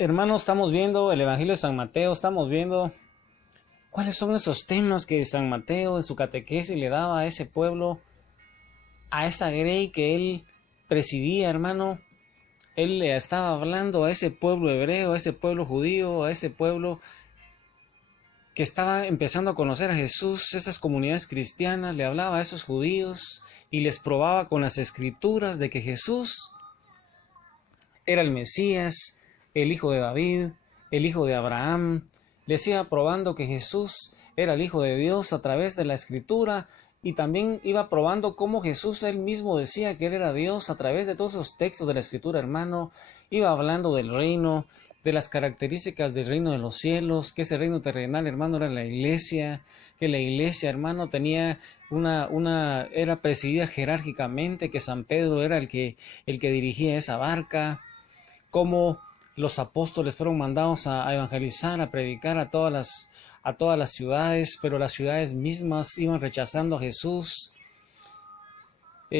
Hermanos, estamos viendo el Evangelio de San Mateo, estamos viendo cuáles son esos temas que San Mateo en su catequesis le daba a ese pueblo, a esa grey que él presidía, hermano. Él le estaba hablando a ese pueblo hebreo, a ese pueblo judío, a ese pueblo que estaba empezando a conocer a Jesús, esas comunidades cristianas. Le hablaba a esos judíos y les probaba con las escrituras de que Jesús era el Mesías, el hijo de David, el hijo de Abraham. Les iba probando que Jesús era el Hijo de Dios a través de la Escritura, y también iba probando cómo Jesús él mismo decía que él era Dios a través de todos esos textos de la Escritura, hermano. Iba hablando del reino, de las características del reino de los cielos, que ese reino terrenal, hermano, era la iglesia, que la iglesia, hermano, tenía era presidida jerárquicamente, que San Pedro era el que dirigía esa barca, cómo los apóstoles fueron mandados a evangelizar, a predicar a todas las ciudades, pero las ciudades mismas iban rechazando a Jesús.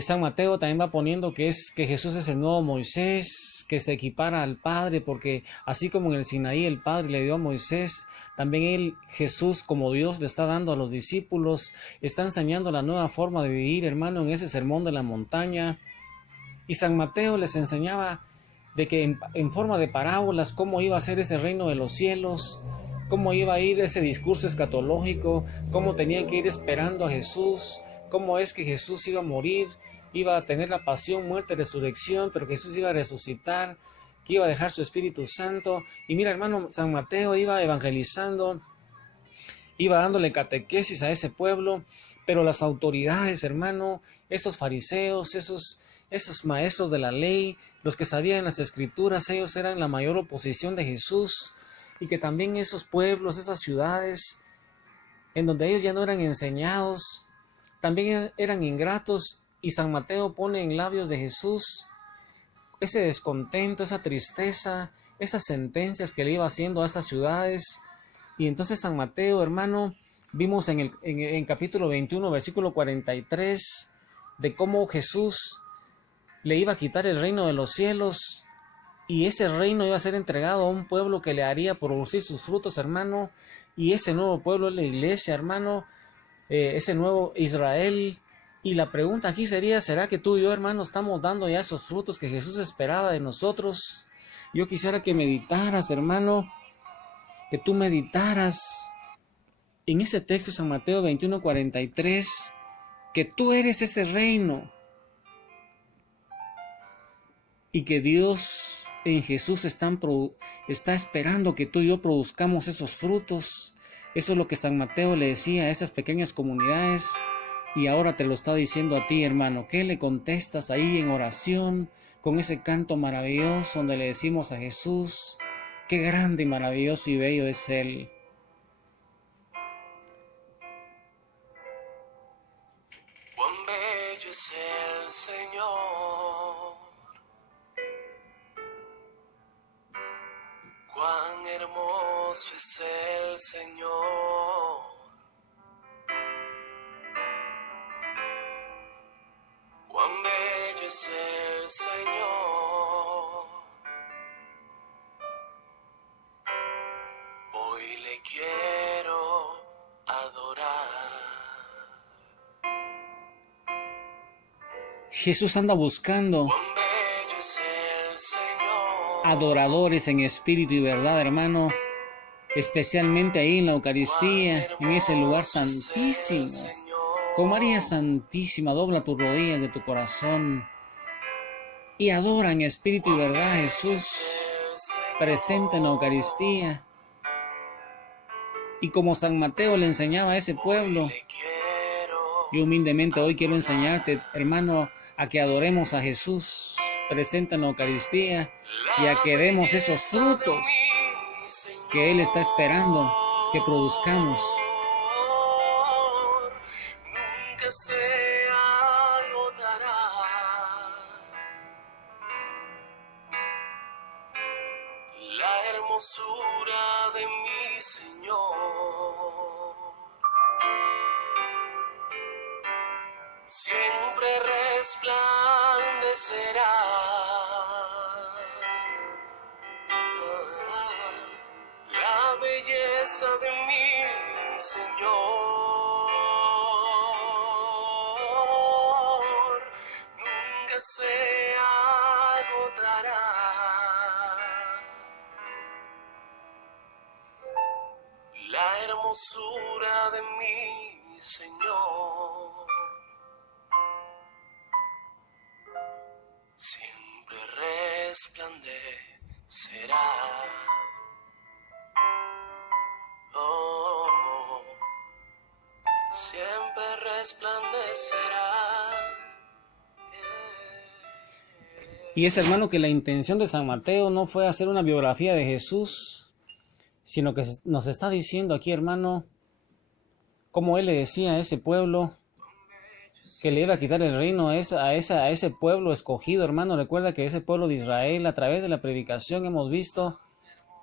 San Mateo también va poniendo que Jesús es el nuevo Moisés, que se equipara al Padre, porque así como en el Sinaí el Padre le dio a Moisés, también Jesús como Dios le está dando a los discípulos, está enseñando la nueva forma de vivir, hermano, en ese sermón de la montaña. Y San Mateo les enseñaba de que en forma de parábolas cómo iba a ser ese reino de los cielos, cómo iba a ir ese discurso escatológico, cómo tenían que ir esperando a Jesús, cómo es que Jesús iba a morir, iba a tener la pasión, muerte, resurrección, pero Jesús iba a resucitar, que iba a dejar su Espíritu Santo. Y mira, hermano, San Mateo iba evangelizando, iba dándole catequesis a ese pueblo, pero las autoridades, hermano, esos fariseos, esos maestros de la ley, los que sabían las escrituras, ellos eran la mayor oposición de Jesús, y que también esos pueblos, esas ciudades, en donde ellos ya no eran enseñados, también eran ingratos, y San Mateo pone en labios de Jesús ese descontento, esa tristeza, esas sentencias que le iba haciendo a esas ciudades. Y entonces San Mateo, hermano, vimos en capítulo 21, versículo 43, de cómo Jesús le iba a quitar el reino de los cielos, y ese reino iba a ser entregado a un pueblo que le haría producir sus frutos, hermano, y ese nuevo pueblo es la iglesia, hermano, ese nuevo Israel. Y la pregunta aquí sería, ¿será que tú y yo, hermano, estamos dando ya esos frutos que Jesús esperaba de nosotros? Yo quisiera que meditaras, hermano, que tú meditaras en ese texto de San Mateo 21:43, que tú eres ese reino, y que Dios en Jesús está esperando que tú y yo produzcamos esos frutos. Eso es lo que San Mateo le decía a esas pequeñas comunidades, y ahora te lo está diciendo a ti, hermano. ¿Qué le contestas ahí en oración con ese canto maravilloso donde le decimos a Jesús qué grande y maravilloso y bello es Él? Cuán bello es el Señor, cuán hermoso es el Señor, cuán bello es el Señor. Hoy le quiero adorar. Jesús anda buscando adoradores en espíritu y verdad, hermano, especialmente ahí en la Eucaristía, en ese lugar santísimo. Con María Santísima, dobla tus rodillas de tu corazón y adora en espíritu y verdad a Jesús presente en la Eucaristía. Y como San Mateo le enseñaba a ese pueblo, yo humildemente hoy quiero enseñarte, hermano, a que adoremos a Jesús presente en la Eucaristía, y a que demos esos frutos que Él está esperando que produzcamos. Nunca se agotará la hermosura de mi Señor. Siempre resplandecerá grandeza de mi Señor nunca se agotará. La hermosura de mi Señor siempre resplandecerá. Oh, siempre resplandecerá. Y es, hermano, que la intención de San Mateo no fue hacer una biografía de Jesús, sino que nos está diciendo aquí, hermano, cómo él le decía a ese pueblo que le iba a quitar el reino a ese pueblo escogido, hermano. Recuerda que ese pueblo de Israel, a través de la predicación hemos visto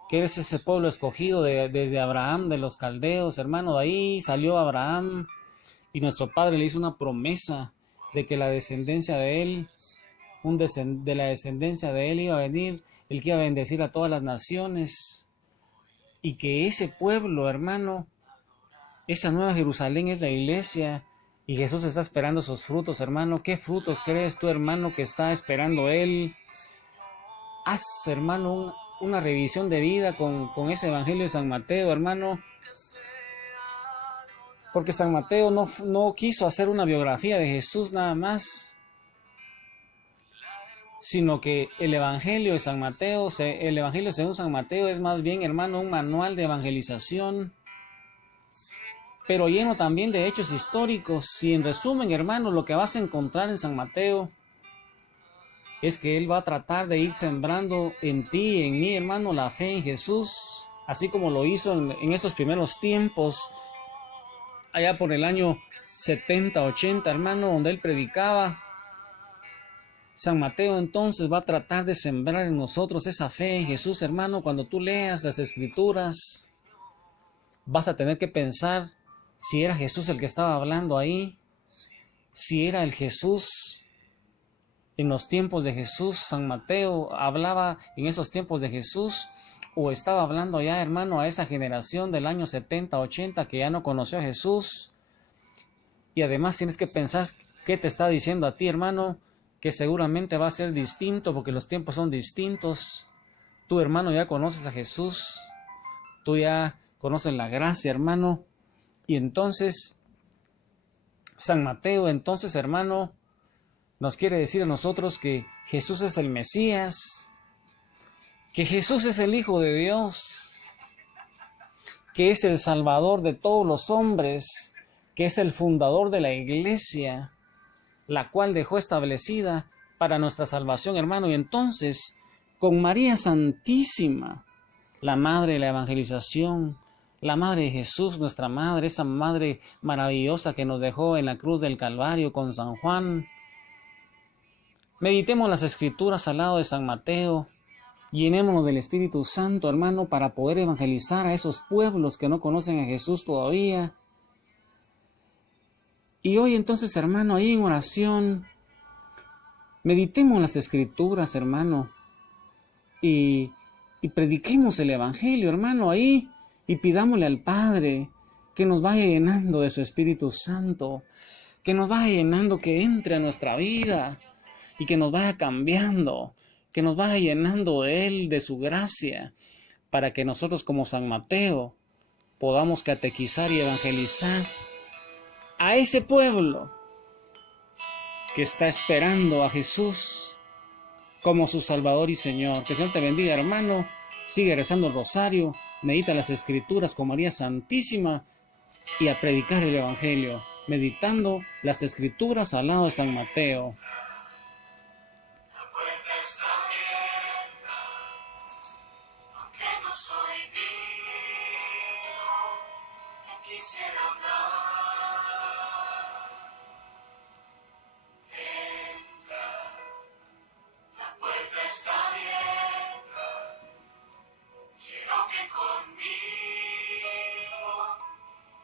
que es ese pueblo escogido desde Abraham, de los caldeos, hermano. De ahí salió Abraham y nuestro padre le hizo una promesa de que la descendencia de él, de la descendencia de él iba a venir el que iba a bendecir a todas las naciones, y que ese pueblo, hermano, esa nueva Jerusalén es la iglesia, y Jesús está esperando esos frutos, hermano. ¿Qué frutos crees tú, hermano, que está esperando él? Haz, hermano, una revisión de vida con ese evangelio de San Mateo, hermano, porque San Mateo no quiso hacer una biografía de Jesús nada más, sino que el evangelio de San Mateo, el evangelio según San Mateo es más bien, hermano, un manual de evangelización, pero lleno también de hechos históricos. Y en resumen, hermano, lo que vas a encontrar en San Mateo es que él va a tratar de ir sembrando en ti y en mí, hermano, la fe en Jesús, así como lo hizo en estos primeros tiempos, allá por el año 70, 80, hermano, donde él predicaba. San Mateo entonces va a tratar de sembrar en nosotros esa fe en Jesús, hermano. Cuando tú leas las Escrituras, vas a tener que pensar si era Jesús el que estaba hablando ahí, si era el Jesús en los tiempos de Jesús. San Mateo hablaba en esos tiempos de Jesús, o estaba hablando ya, hermano, a esa generación del año 70, 80 que ya no conoció a Jesús. Y además tienes que pensar qué te está diciendo a ti, hermano, que seguramente va a ser distinto porque los tiempos son distintos. Tú, hermano, ya conoces a Jesús, tú ya conoces la gracia, hermano. Y entonces, San Mateo, entonces, hermano, nos quiere decir a nosotros que Jesús es el Mesías, que Jesús es el Hijo de Dios, que es el Salvador de todos los hombres, que es el fundador de la iglesia, la cual dejó establecida para nuestra salvación, hermano. Y entonces, con María Santísima, la madre de la evangelización, la madre de Jesús, nuestra madre, esa madre maravillosa que nos dejó en la cruz del Calvario con San Juan, meditemos las Escrituras al lado de San Mateo, llenémonos del Espíritu Santo, hermano, para poder evangelizar a esos pueblos que no conocen a Jesús todavía. Y hoy entonces, hermano, ahí en oración, meditemos las Escrituras, hermano, y prediquemos el Evangelio, hermano, ahí, y pidámosle al Padre que nos vaya llenando de su Espíritu Santo, que nos vaya llenando, que entre a nuestra vida y que nos vaya cambiando, que nos vaya llenando de Él, de su gracia, para que nosotros como San Mateo podamos catequizar y evangelizar a ese pueblo que está esperando a Jesús como su Salvador y Señor. Que el Señor te bendiga, hermano. Sigue rezando el rosario, medita las Escrituras con María Santísima y a predicar el Evangelio, meditando las Escrituras al lado de San Mateo. La puerta está abierta, aunque no soy digno, que quisiera hablar. Entra, la puerta está abierta, quiero que conmigo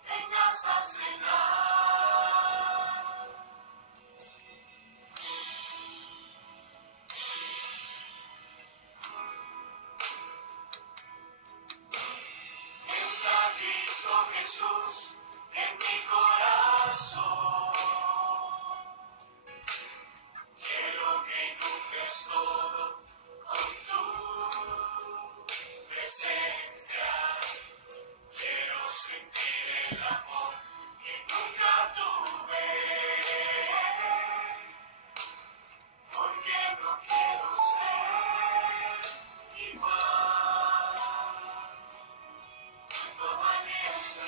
vengas a cenar. Entra, Jesús en mi corazón. Quiero que inundes todo con tu presencia. Quiero sentir el amor que nunca tuve. Porque no quiero ser igual. Tu amanezca.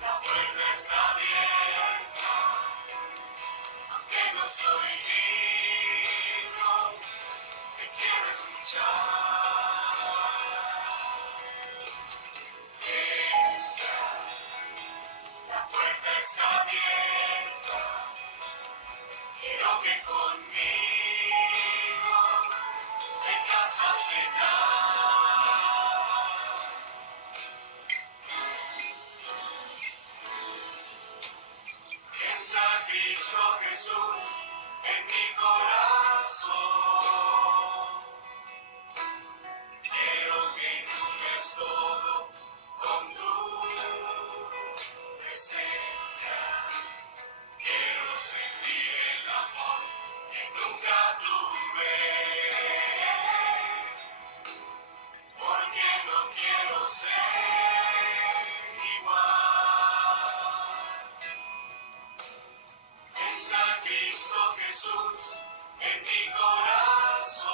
La puerta está abierta, aunque no soy digno, te quiero escuchar. Entra, la puerta está abierta, quiero que conmigo vengas a cenar. Entra Cristo Jesús en mi corazón. Quiero que inundes todo con tu presencia. Quiero sentir el amor que nunca tuve. Porque no quiero ser igual. Entra Cristo Jesús en mi corazón.